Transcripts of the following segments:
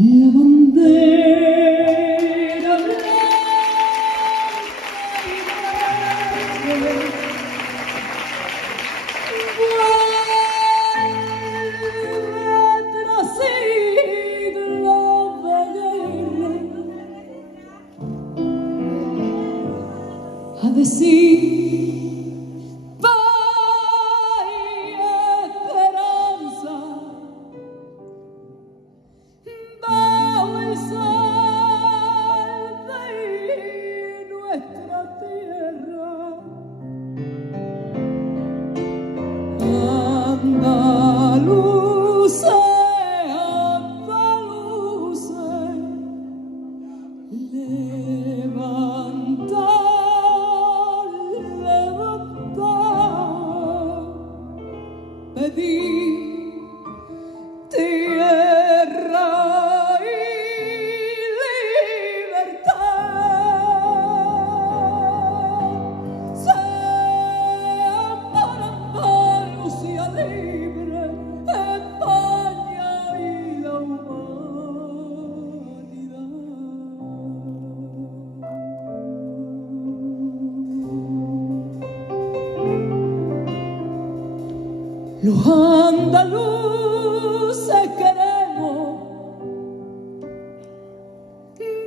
La bandera blanca y verde vuelve tras siglos de guerra a decir pedir tierra y libertad. Sea para Andalucía libre, España y la humanidad. Los andaluces queremos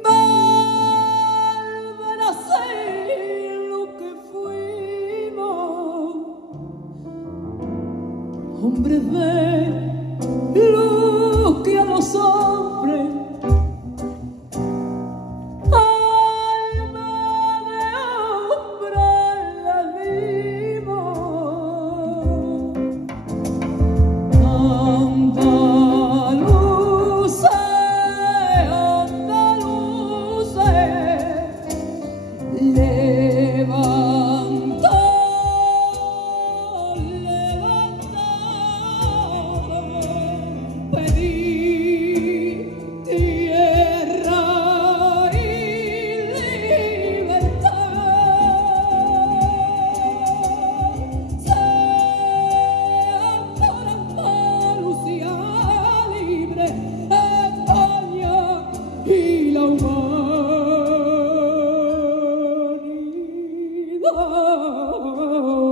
volver a ser lo que fuimos, hombres de luz que a los hombres oh.